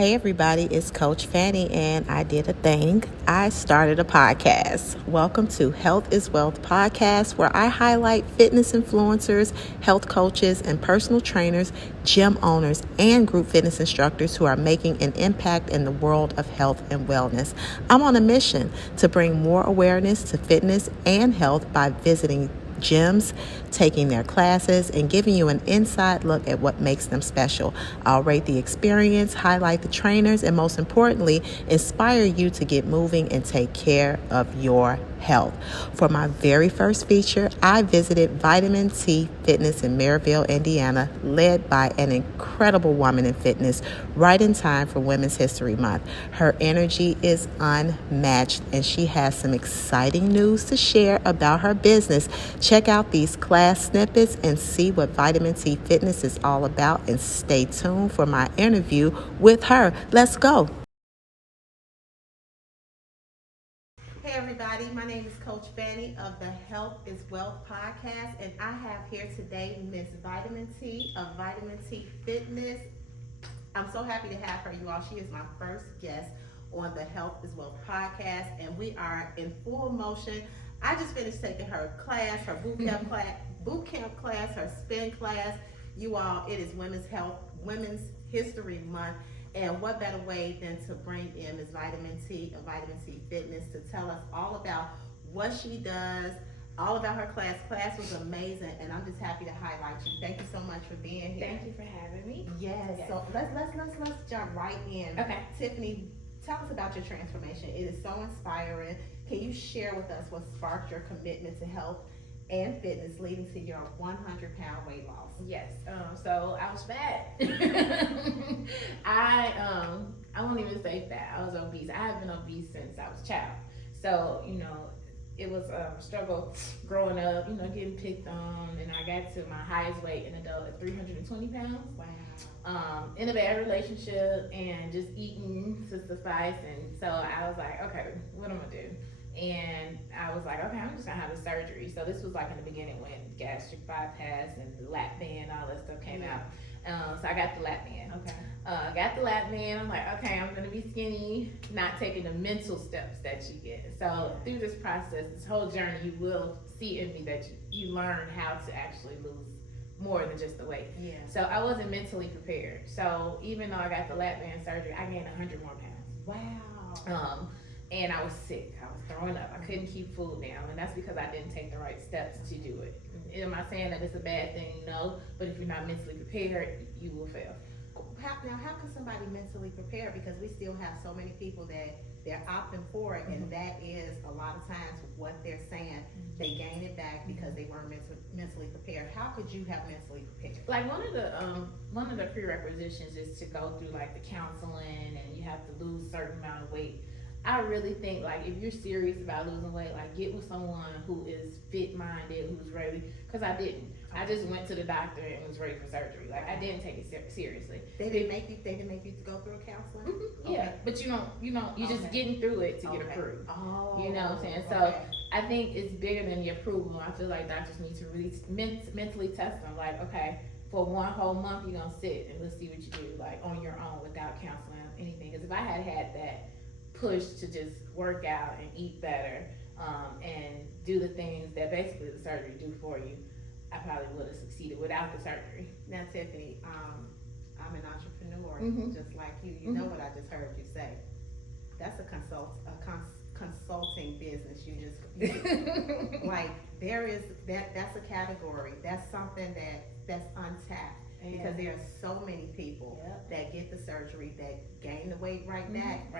Hey everybody, it's Coach Fannie and I did a thing. I started a podcast. Welcome to Health is Wealth podcast, where I highlight fitness influencers, health coaches, and personal trainers, gym owners, and group fitness instructors who are making an impact in the world of health and wellness. I'm on a mission to bring more awareness to fitness and health by visiting gyms, taking their classes, and giving you an inside look at what makes them special. I'll rate the experience, highlight the trainers, and most importantly, inspire you to get moving and take care of your health. For my very first feature, I visited Vitamin T Fitness in Merrillville, Indiana, led by an incredible woman in fitness, right in time for Women's History Month. Her energy is unmatched, and she has some exciting news to share about her business. Check out these class snippets and see what Vitamin T Fitness is all about, and stay tuned for my interview with her. Let's go. Hey everybody, my name is Coach Fannie of the Health is Wealth podcast, and I have here today Miss Vitamin T of Vitamin T Fitness. I'm so happy to have her, you all. She is my first guest on the Health is Wealth podcast, and we are in full motion. I just finished taking her class, her boot camp class, her spin class. You all, it is Women's History Month. And what better way than to bring in Ms. Vitamin T of Vitamin T Fitness to tell us all about what she does, all about her class. Class was amazing, and I'm just happy to highlight you. Thank you so much for being here. Thank you for having me. Yes. So let's jump right in. Okay. Tiffany, tell us about your transformation. It is so inspiring. Can you share with us what sparked your commitment to health and fitness, leading to your 100-pound weight loss? Yes. So I was fat. I won't even say fat. I was obese. I have been obese since I was a child. So it was a struggle growing up. Getting picked on, and I got to my highest weight in adult at 320 pounds. Wow. In a bad relationship and just eating to suffice. And so I was like, okay, what am I gonna do? And I was like, okay, I'm just gonna have a surgery. So this was like in the beginning when gastric bypass and the lap band, all that stuff came out. So I got the lap band. Okay. Got the lap band. I'm like, okay, I'm gonna be skinny, not taking the mental steps that you get. So through this process, this whole journey, you will see in me that you learn how to actually lose more than just the weight. Yeah. So I wasn't mentally prepared. So even though I got the lap band surgery, I gained 100 more pounds. Wow. And I was sick. I was throwing up. I couldn't keep food down, and that's because I didn't take the right steps to do it. Am I saying that it's a bad thing? No. But if you're not mentally prepared, you will fail. How can somebody mentally prepare? Because we still have so many people that they're opting for it, and that is a lot of times what they're saying. They gain it back because they weren't mentally prepared. How could you have mentally prepared? Like one of the prerequisitions is to go through like the counseling, and you have to lose a certain amount of weight. I really think like if you're serious about losing weight, like get with someone who is fit-minded, who's ready. Because I didn't. I just went to the doctor and was ready for surgery. Like I didn't take it seriously. They didn't make you go through a counseling? Mm-hmm. Yeah, but you're just getting through it to get approved. Oh, you know what I'm saying? So I think it's bigger than the approval. I feel like doctors need to really mentally test them. Like, okay, for 1 whole month you're gonna sit and let's see what you do, like on your own without counseling or anything. Because if I had that push to just work out and eat better, and do the things that basically the surgery do for you, I probably would have succeeded without the surgery. Now, Tiffany, I'm an entrepreneur, just like you. You know what I just heard you say. That's a consulting business. Like there is that's a category. That's something that's untapped. Because there are so many people that get the surgery that gain the weight right back.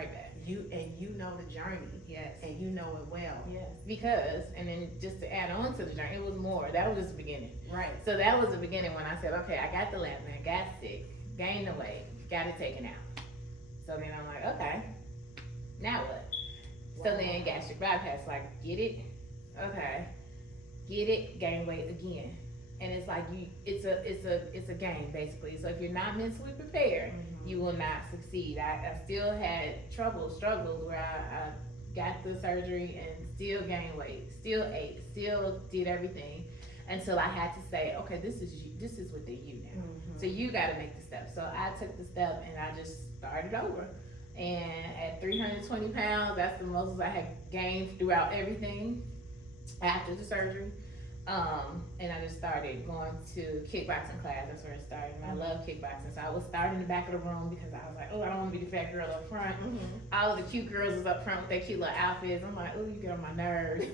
You know the journey. Yes. And you know it well. Yes. Because, and then just to add on to the journey, it was more. That was just the beginning. Right. So that was the beginning when I said, okay, I got the lap band, got sick, gained the weight, got it taken out. So then I'm like, okay, now what? Wow. So then gastric bypass, like get it, okay, get it, gain weight again. And it's like it's a game basically. So if you're not mentally prepared, you will not succeed. I still had struggles where I got the surgery and still gained weight, still ate, still did everything until I had to say, okay, this is within you now. So you got to make the step. So I took the step and I just started over. And at 320 pounds, that's the most I had gained throughout everything after the surgery. And I just started going to kickboxing class. That's where it started. And I love kickboxing. So I was starting in the back of the room because I was like, oh, I don't want to be the fat girl up front. All of the cute girls was up front with their cute little outfits. I'm like, oh, you get on my nerves.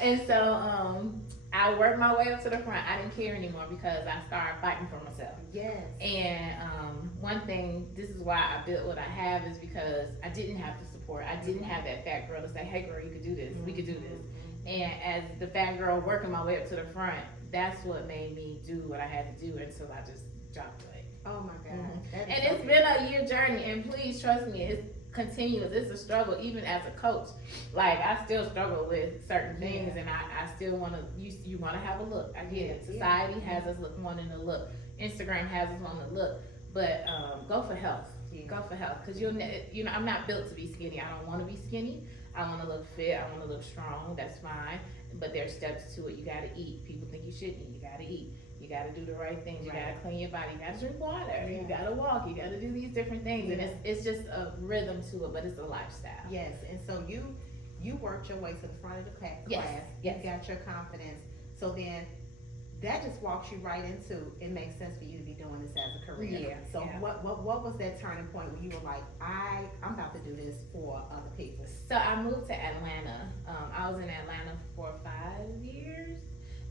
And so I worked my way up to the front. I didn't care anymore because I started fighting for myself. Yes. And one thing, this is why I built what I have, is because I didn't have the support. I didn't have that fat girl to say, hey girl, you could do this. We could do this. And as the fat girl working my way up to the front, that's what made me do what I had to do until I just dropped the weight. Oh my God. And it's been a year journey, and please trust me, it's continuous. It's a struggle, even as a coach. Like, I still struggle with certain things, and I still want to, you want to have a look. I get it. Society has us wanting to look. Instagram has us wanting to look. But go for health. Go for health. Because I'm not built to be skinny. I don't want to be skinny. I want to look fit. I want to look strong. That's fine. But there's steps to it. You got to eat. People think you shouldn't eat. You got to eat. You got to do the right things. You got to clean your body. You got to drink water. You got to walk. You got to do these different things. And it's just a rhythm to it, but it's a lifestyle. Yes. And so you worked your way to the front of the class. Yes. You got your confidence. So then that just walks you right into, it makes sense for you to be doing this as a career. Yeah. So what was that turning point where you were like, I'm about to do this for other people? So I moved to Atlanta. I was in Atlanta for 5 years.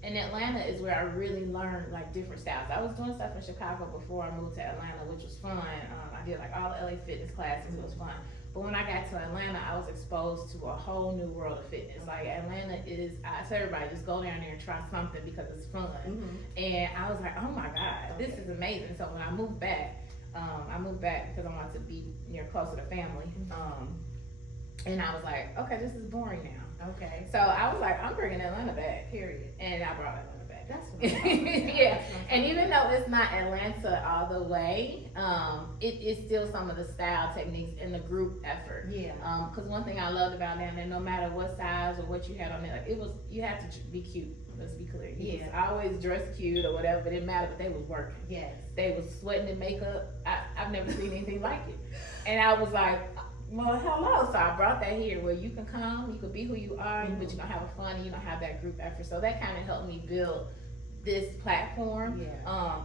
And Atlanta is where I really learned like different styles. I was doing stuff in Chicago before I moved to Atlanta, which was fun. I did like all the LA fitness classes. It was fun. But when I got to Atlanta, I was exposed to a whole new world of fitness. Like, Atlanta is, I tell everybody, just go down there and try something because it's fun. And I was like, oh my God, this is amazing. So when I moved back because I wanted to be closer to family. And I was like, okay, this is boring now. Okay. So I was like, I'm bringing Atlanta back, period. And I brought Atlanta back. That's what I'm talking about. Yeah. And even though it's not Atlanta all the way, it is still some of the style techniques and the group effort. Yeah. Because one thing I loved about down there, no matter what size or what you had on there, like, you had to be cute. Let's be clear. He was always dressed cute or whatever, but it didn't matter. But they was working. Yes. They was sweating in makeup. I've never seen anything like it. And I was like, well, hello. So I brought that here where you can come, you can be who you are, but you're going to have a fun and you don't have that group effort. So that kind of helped me build this platform. Yeah.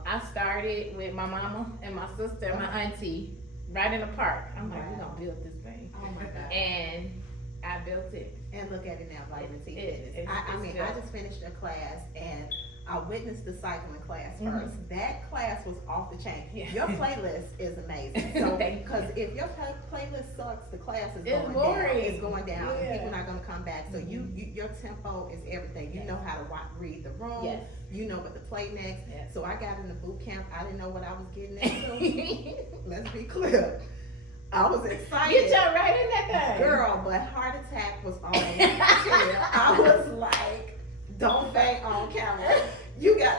I started with my mama and my sister and my auntie right in the park. I'm like, we're going to build this thing. Oh my God. And I built it. And look at it now, Vitamin T Fitness. I just finished a class and I witnessed the cycling class first. That class was off the chain. Yeah. Your playlist is amazing. So, because if your playlist sucks, the class is going down. It's going down, and people are not going to come back. So your tempo is everything. You know how to read the room. Yes. You know what to play next. Yes. So I got in the boot camp. I didn't know what I was getting into. Let's be clear. I was excited. You jumped right in that thing. Girl, but heart attack was on. I was like, don't faint on camera.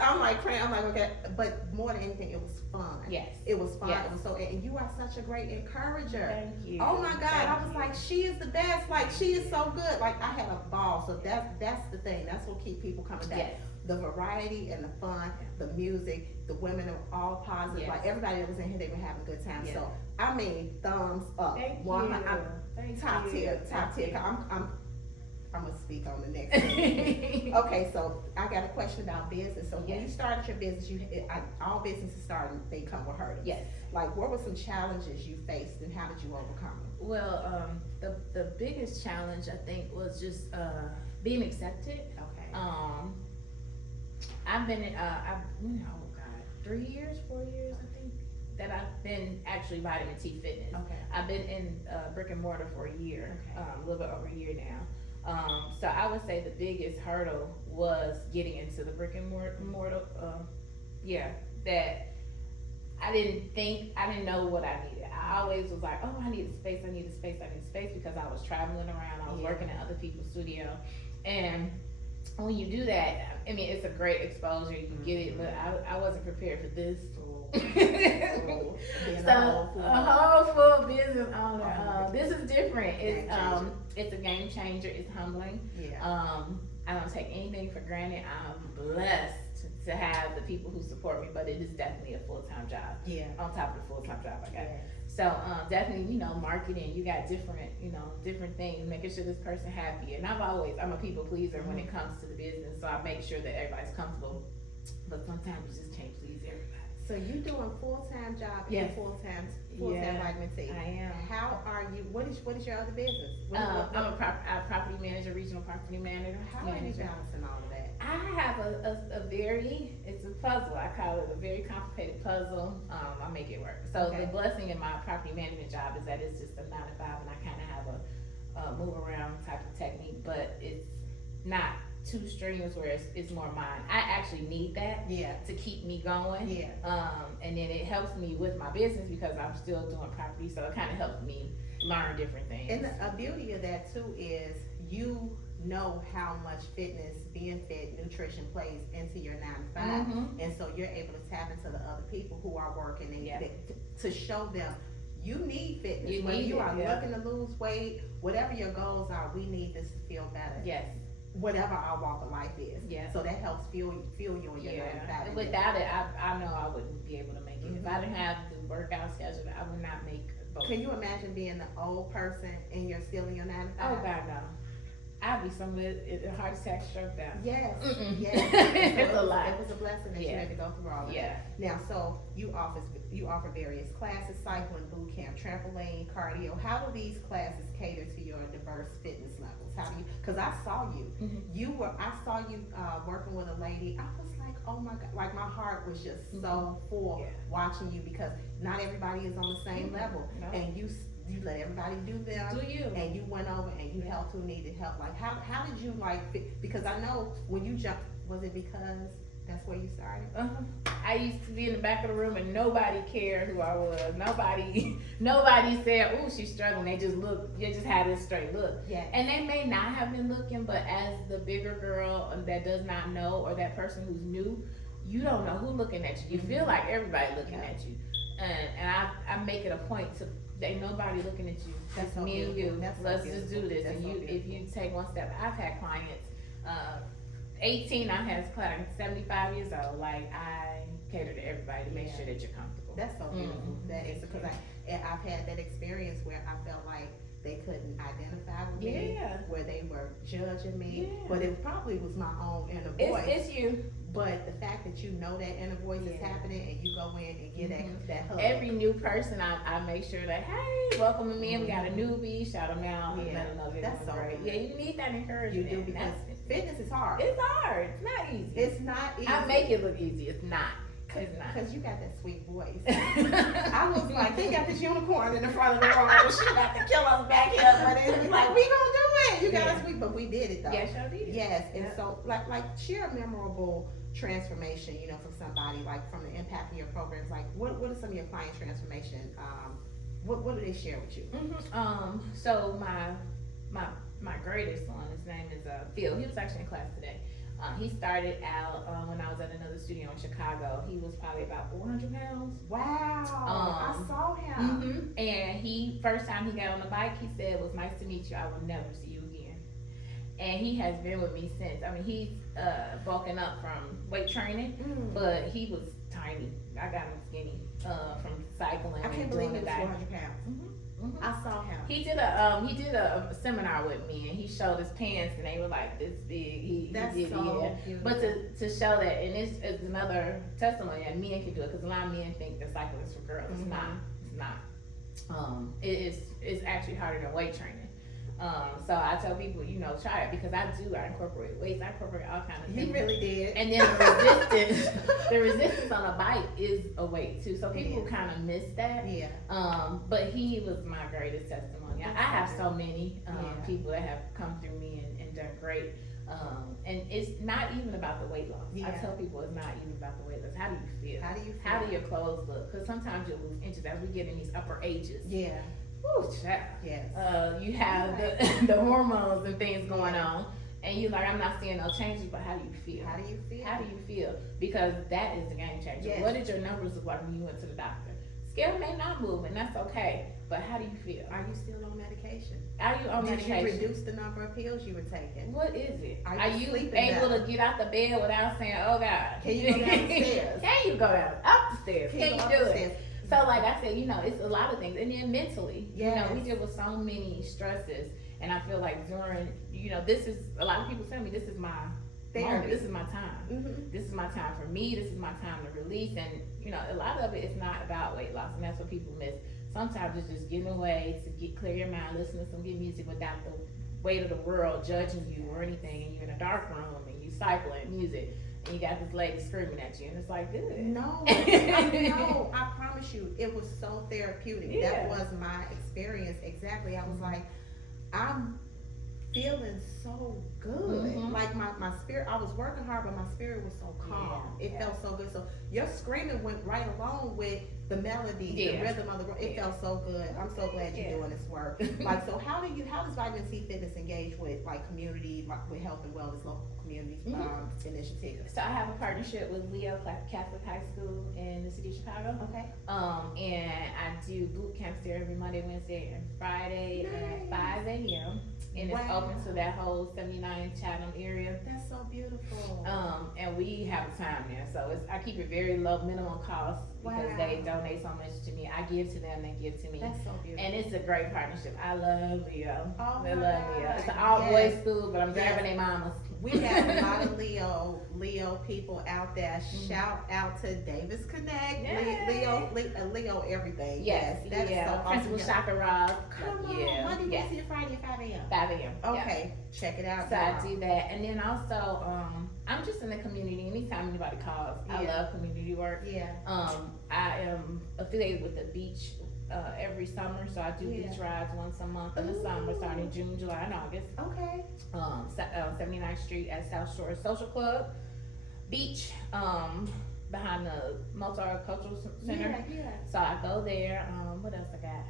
I'm like praying, I'm like, okay. But more than anything, it was fun. Yes. It was fun. Yes. It was so, and you are such a great encourager. Thank you. Oh my God. I was like, she is the best. Like, she is so good. Like, I had a ball. So that's the thing. That's what keeps people coming back. Yes. The variety and the fun, the music, the women are all positive. Yes. Like, everybody that was in here, they were having a good time. Yes. So, I mean, thumbs up. Thank you. Top tier. I'm gonna speak on the next one. Okay, so I got a question about business. So when you started your business, all businesses started, they come with hurdles. Yes. Like, what were some challenges you faced and how did you overcome them? Well, the biggest challenge I think was just being accepted. Okay. I've been in 4 years I think that I've been actually Vitamin T Fitness. Okay. I've been in brick and mortar for a year, a little bit over a year now. So I would say the biggest hurdle was getting into the brick and mortar. That I didn't know what I needed. I always was like, oh, I need a space because I was traveling around. I was working in other people's studio. And when you do that, I mean, it's a great exposure. You get it, but I wasn't prepared for this. So a whole full business owner. This is different. It's a game changer. It's humbling. Yeah. I don't take anything for granted. I'm blessed to have the people who support me, but it is definitely a full-time job. Yeah. On top of the full-time job I got. Yeah. So definitely, marketing, you got different things, making sure this person happy. And I'm a people pleaser when it comes to the business, so I make sure that everybody's comfortable. But sometimes you just can't please everybody. So you doing full-time job Yes. and full-time Yeah, vitamin T. I am. How are you? What is your other business? I'm a property manager, regional property manager. How are you balancing all of that? I have it's a puzzle. I call it a very complicated puzzle. I make it work. So Okay. the blessing in my property management job is that it's just a 9 to 5, and I kind of have a move around type of technique, but it's not too strenuous where it's more mine. I actually need that to keep me going. And then it helps me with my business because I'm still doing property, so it kind of helps me learn different things. And the beauty of that too is you know how much fitness, being fit, nutrition plays into your 9 to 5, and so you're able to tap into the other people who are working and to show them you need fitness. Whether you are looking to lose weight, whatever your goals are, we need this to feel better. Yes. Whatever our walk of life is. Yeah. So that helps fuel you on your 9 to 5. Without it, I know I wouldn't be able to make it. If I didn't have the workout schedule, I would not make both. Can you imagine being the old person and you're still in your 9 to 5? Oh God, no. I'd be somewhere, a heart attack, stroke down. Yes. Yes. It's a lot. It was a blessing that you had to go through all of that. Now, so you offer various classes, cycling, boot camp, trampoline, cardio. How do these classes cater to your diverse fitness levels? How do you? Because I saw you. I saw you working with a lady. I was like, oh my God! Like my heart was just so full watching you because not everybody is on the same level, and you let everybody do them. Do you? And you went over and you helped who needed help. Like how did you because I know when you jumped, was it because that's where you started? I used to be in the back of the room and nobody cared who I was. Nobody said, "Oh, she's struggling." They just had this straight look. Yeah. And they may not have been looking, but as the bigger girl that does not know, or that person who's new, you don't know who's looking at you. You feel like everybody looking at you, and I make it a point to. Ain't nobody looking at you. That's so me and you. Let's just do this. And if you take one step, I've had clients, 18, I had clients 75 years old. Like I cater to everybody to make sure that you're comfortable. That's so beautiful. That is because I've had that experience where I felt like they couldn't identify with me, where they were judging me, but it probably was my own inner voice. It's you. But the fact that you know that inner voice is happening and you go in and get that hug. Every new person, I make sure that, hey, welcome to me. We got a newbie, shout them out, and let them know that's so great. Yeah, you need that encouragement. You do, because fitness is hard. It's hard. It's not easy. It's not easy. I make it look easy. It's not. It's not. Because you got that sweet voice. I was like, they got this unicorn in the front of the room. She about to kill us back here, but it's like, we gonna do it. You got us sweet, but we did it though. Yes, sure did. Yes, and so like share a memorable transformation, from somebody, like from the impact of your programs. Like what are some of your client transformation? What do they share with you? So my greatest one, his name is Phil. He was actually in class today. He started out when I was at another studio in Chicago. He was probably about 400 pounds. Wow, I saw him. And first time he got on the bike, he said, "It was nice to meet you. I will never see you again." And he has been with me since. I mean, he's bulking up from weight training, but he was tiny. I got him skinny from cycling. I can't believe he was 400 pounds. I saw him. He did a seminar with me, and he showed his pants, and they were like this big. That's he did, so beautiful. But to show that, and it's another testimony that men can do it, because a lot of men think that cycling is for girls. It's not. It's not. It's actually harder than weight training. So I tell people, try it, because I incorporate weights, I incorporate all kinds of things. You really did. And then the resistance on a bike is a weight too. So people kind of miss that. Yeah. But he was my greatest testimony. I have so many people that have come through me and done great. And it's not even about the weight loss. I tell people it's not even about the weight loss. How do you feel? How do your clothes look? Because sometimes you'll lose inches as we get in these upper ages. Yeah. Woo, child. Yes. You have the hormones and things going on, and you're like, I'm not seeing no changes, but how do you feel? How do you feel? How do you feel? Because that is the game changer. Yes. What did your numbers look like when you went to the doctor? Scale may not move, and that's okay. But how do you feel? Are you still on medication? Are you on medication? Did you reduce the number of pills you were taking? What is it? Are you sleeping able better? to get out the bed without saying, "Oh God"? Can you go down the stairs? Can you go down up the stairs? Can you do it? So, like I said, it's a lot of things, and then mentally, we deal with so many stresses, and I feel like during, this is a lot of people tell me this is my moment. This is my time. Mm-hmm. This is my time for me. This is my time to release, and a lot of it is not about weight loss, and that's what people miss. Sometimes it's just getting away to clear your mind, listen to some good music without the weight of the world judging you or anything, and you're in a dark room and you cycling music. And you got this lady screaming at you, and it's like, good. No, I promise you, it was so therapeutic. Yeah. That was my experience. Exactly. I was like, I'm feeling so good. Mm-hmm. Like my spirit, I was working hard, but my spirit was so calm. It felt so good. So your screaming went right along with the melody, the rhythm of the. It felt so good. I'm so glad you're doing this work. Like, so how does Vitamin T Fitness engage with like community, with health and wellness, local community initiatives? So I have a partnership with Leo Catholic High School in the city of Chicago. Okay. And I do boot camps there every Monday, Wednesday, and Friday at 5 a.m. And it's open to that whole 79 Chatham area. That's so beautiful. And we have a time there, so I keep it very low, minimum cost, because they donate so much to me. I give to them, they give to me. That's so beautiful. And it's a great partnership. I love Leo. Oh, I love Leo. It's an all boys school, but I'm driving their mamas. We have a lot of Leo people out there. Shout out to Davis Connect, Leo everything. Yes, that's so Principal awesome. Shaka Rob. Come on, Monday, Wednesday, and Friday at 5 a.m. 5 a.m. Okay, check it out. So I do that, and then also I'm just in the community. Anytime anybody calls, I love community work. Yeah. I am affiliated with the beach every summer, so I do beach rides once a month in the summer, starting June, July, and August. Okay. 79th Street at South Shore Social Club Beach, behind the Multicultural Center. Yeah. So I go there. What else I got?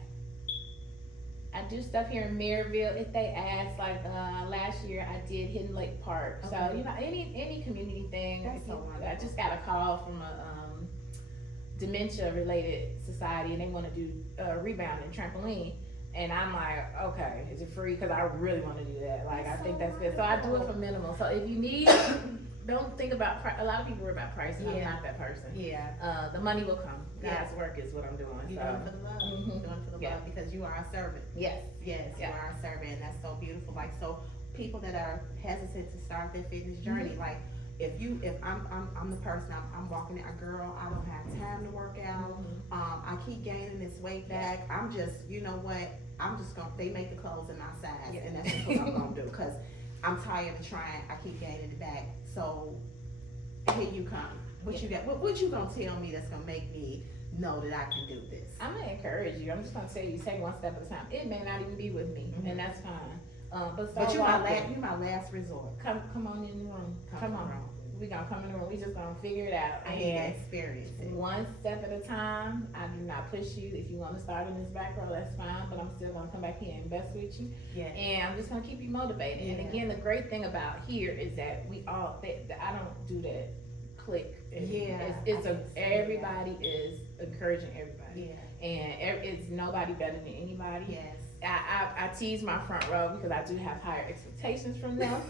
I do stuff here in Merrillville. If they ask, like last year I did Hidden Lake Park. So any community thing. That's so wonderful. I just got a call from a dementia related society, and they want to do rebound and trampoline. And I'm like, okay, is it free? Because I really want to do that. Like, I think that's good. So I do it for minimal. So if you need, don't think about a lot of people worry about price, and I'm not that person. Yeah. The money will come. God's work is what I'm doing. You're doing it for the love. Mm-hmm. You're doing it for the love because you are a servant. Yes. Yes, you are a servant, and that's so beautiful. Like, so people that are hesitant to start their fitness journey, like, if I'm the person, I'm walking out, girl, I don't have time to work out. I keep gaining this weight back. I'm just, they make the clothes in my size, and that's just what I'm gonna do, because I'm tired of trying. I keep gaining it back. So here you come. What you got? What you gonna tell me that's gonna make me know that I can do this? I'm gonna encourage you. I'm just gonna tell you, take one step at a time. It may not even be with me, and that's fine. But you're my last resort. Come on in the room. Come on. We gonna come in the room. We just gonna figure it out. I need to experience it. One step at a time. I do not push you. If you want to start in this back row, that's fine. But I'm still gonna come back here and invest with you. Yeah. And I'm just gonna keep you motivated. And again, the great thing about here is that I don't do that click. Everybody is encouraging everybody. Yeah. And it's nobody better than anybody. Yes. I tease my front row because I do have higher expectations from them.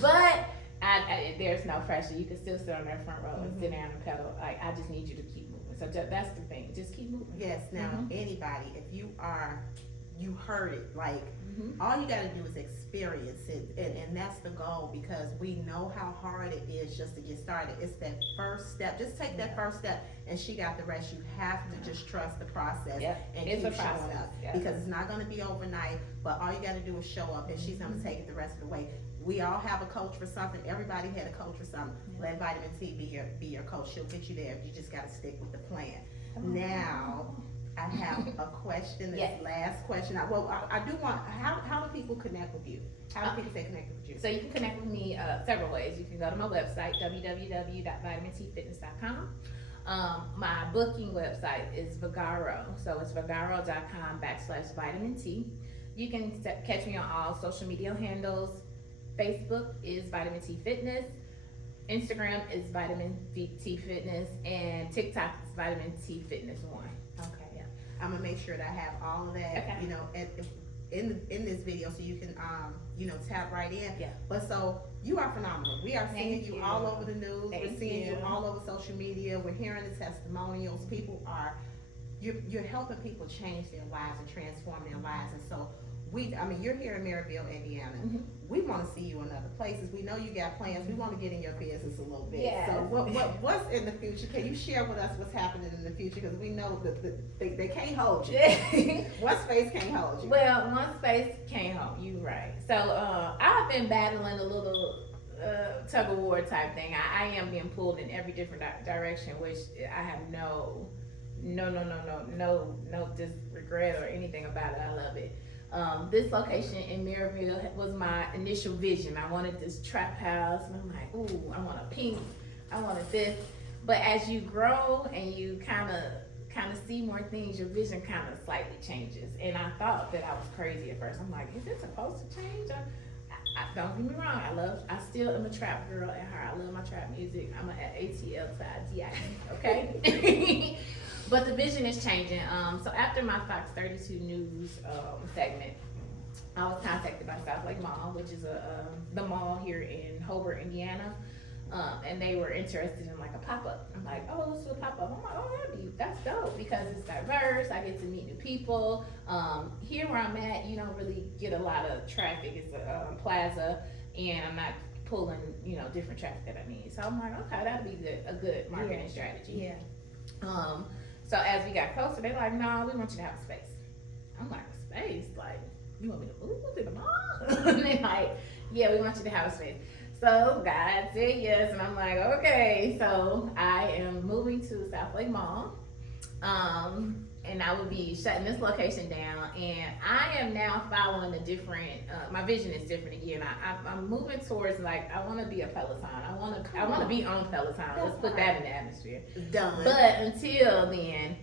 But there's no pressure. You can still sit on that front row and sit down and pedal. Like, I just need you to keep moving. So that's the thing. Just keep moving. Yes. Now, anybody, if you heard it, like, all you got to do is experience it, and that's the goal, because we know how hard it is just to get started. It's that first step. Just take that first step, and she got the rest. You have to just trust the process and it's keep a process. showing up, because it's not going to be overnight. But all you got to do is show up, and she's going to take it the rest of the way. We all have a coach for something. Everybody had a coach for something. Let Vitamin T be your coach. She'll get you there. You just got to stick with the plan. Now, I have a question. This last question. I do want. How do people connect with you? How do people stay connected with you? So you can connect with me several ways. You can go to my website, www.vitamintfitness.com. My booking website is Vagaro. So it's vagaro.com/vitamin T. You can catch me on all social media handles. Facebook is Vitamin T Fitness. Instagram is Vitamin T Fitness, and TikTok is Vitamin T Fitness 1. Okay. Yeah. I'm gonna make sure that I have all of that, Okay. you know, in this video, so you can tap right in. Yeah. But so you are phenomenal. We are seeing Thank you you. all over the news. We're Thank seeing you you. all over social media. We're hearing the testimonials. People are you're helping people change their lives and transform their lives. And so you're here in Merrillville, Indiana. Mm-hmm. We want to see you in other places. We know you got plans. We want to get in your business a little bit. Yes. So what's in the future? Can you share with us what's happening in the future? Because we know that they can't hold you. One space can't hold you. Well, one space can't hold you, right? So I've been battling a little tug of war type thing. I am being pulled in every different direction, which I have no regret or anything about it. I love it. This location in Merrillville was my initial vision. I wanted this trap house, and I'm like, ooh, I want a pink, I wanted this. But as you grow and you kind of see more things, your vision kind of slightly changes. And I thought that I was crazy at first. I'm like, is it supposed to change? I don't get me wrong. I still am a trap girl at heart. I love my trap music. I'm an ATL side DI, okay? But the vision is changing. So after my Fox 32 News segment, I was contacted by South Lake Mall, which is the mall here in Hobart, Indiana. And they were interested in like a pop-up. I'm like, oh, let's do a pop-up. I'm like, oh, that's dope because it's diverse. I get to meet new people. Here where I'm at, you don't really get a lot of traffic. It's a plaza, and I'm not pulling, different traffic that I need. So I'm like, okay, that'd be a good marketing strategy. Yeah. So as we got closer, they're like, no, we want you to have a space. I'm like, a space? Like, you want me to move to the mall? And they're like, yeah, we want you to have a space. So God said yes, and I'm like, okay. So I am moving to South Lake Mall, and I will be shutting this location down. And I am now following a different. My vision is different again. I'm moving towards like I want to be a Peloton. I want to be on Peloton. Let's put that in the atmosphere. Done. But until then,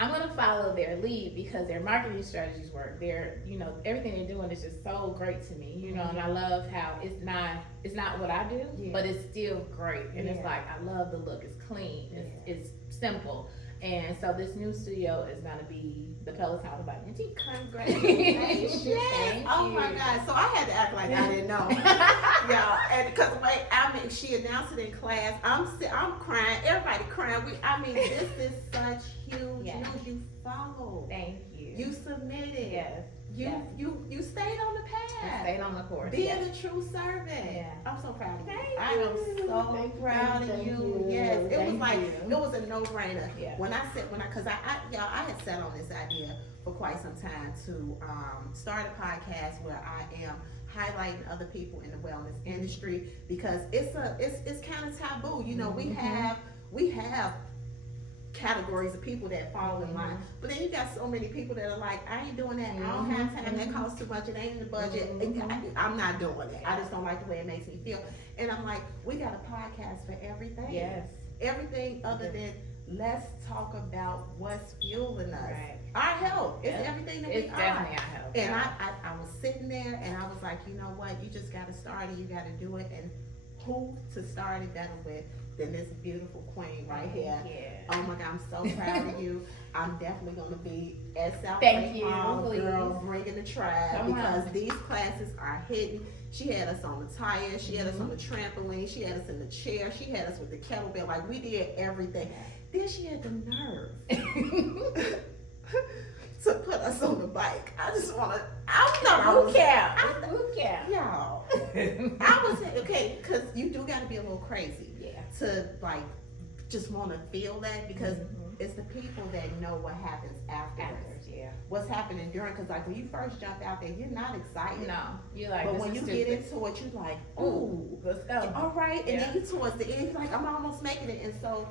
I'm gonna follow their lead because their marketing strategies work. Everything they're doing is just so great to me, and I love how it's not what I do, but it's still great. And it's like, I love the look. It's clean. It's simple. And so this new studio is gonna be the Peloton of Vitamin T. Congratulations. Thank Oh you. my God. So I had to act like I didn't know. Yeah. And because she announced it in class. I'm crying. Everybody crying. This is such huge news. You followed. Thank you. You submitted. Yes. You stayed on the path. I stayed on the course. Being a true servant. Yeah. I'm so proud of you. Thank I am so proud of you. Yes. It was a no-brainer. Yeah. Because I had sat on this idea for quite some time to start a podcast where I am highlighting other people in the wellness industry, because it's kind of taboo. We have categories of people that fall in line, but then you got so many people that are like, I ain't doing that. I don't have time. That costs too much. It ain't in the budget. I'm not doing it. I just don't like the way it makes me feel. And I'm like, we got a podcast for everything. Yes. Everything other than let's talk about what's fueling us. Right. Our health. It's everything that we are. It's definitely our health. And I was sitting there and I was like, you know what? You just got to start it. You got to do it. And who to start it better with than this beautiful queen right here? Yeah. Oh my God, I'm so proud of you. I'm definitely going to be at South Thank Lake you, Mall, please. girl, bringing the tribe, Come because on. these classes are hidden. She had us on the tire. She had us on the trampoline. She had us in the chair. She had us with the kettlebell. Like, we did everything. Then she had the nerve to put us on the bike. I just want to. Boot camp. Y'all. I was okay, because you do got to be a little crazy to like just want to feel that, because it's the people that know what happens afterwards. What's happening during, because like when you first jump out there, you're not excited. No, you're like, but when you get into it, you're like, ooh, let's go. All right, and then you towards the end, you're like, I'm almost making it, and so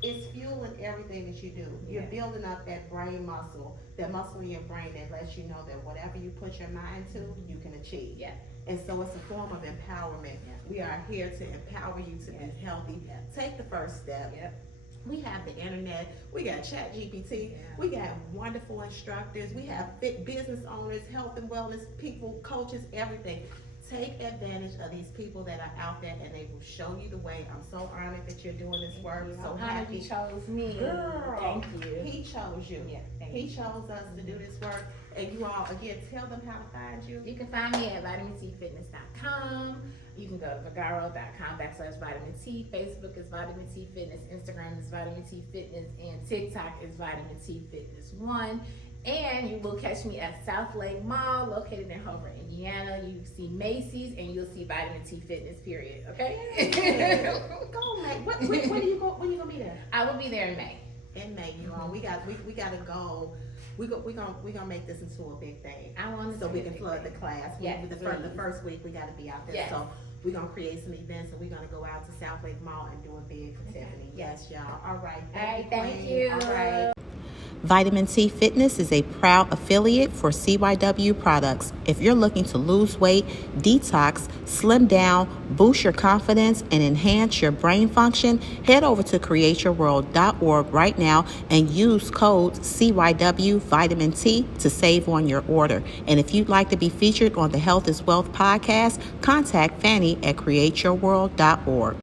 it's fueling everything that you do. You're building up that brain muscle, that muscle in your brain that lets you know that whatever you put your mind to, you can achieve. Yeah. And so it's a form of empowerment. We are here to empower you to be healthy. Take the first step. We have the internet. We got Chat GPT. We got wonderful instructors. We have fit business owners, health and wellness people, coaches, everything. Take advantage of these people that are out there, and they will show you the way. I'm so honored that you're doing this work. So happy you chose me. Girl, thank you. He chose you. Yeah, he chose us to do this work. And you all, again, tell them how to find you. You can find me at vitaminTfitness.com. You can go to vagaro.com/vitamin T. Facebook is Vitamin T Fitness. Instagram is Vitamin T Fitness. And TikTok is Vitamin T Fitness 1. And you will catch me at South Lake Mall, located in Hobart, Indiana. You see Macy's, and you'll see Vitamin T Fitness. Period. Okay. Go, May. When are you gonna be there? I will be there in May. In May, you all. We got to go. We're gonna make this into a big thing. I want so we can flood the class. Yes, the first week we got to be out there. Yes. So we're gonna create some events, and we're gonna go out to South Lake Mall and do it big for Tiffany. Yes, y'all. All right. Thank you. All right. Vitamin T Fitness is a proud affiliate for CYW products. If you're looking to lose weight, detox, slim down, boost your confidence, and enhance your brain function, head over to createyourworld.org right now and use code CYW Vitamin T to save on your order. And if you'd like to be featured on the Health is Wealth podcast, contact Fannie at createyourworld.org.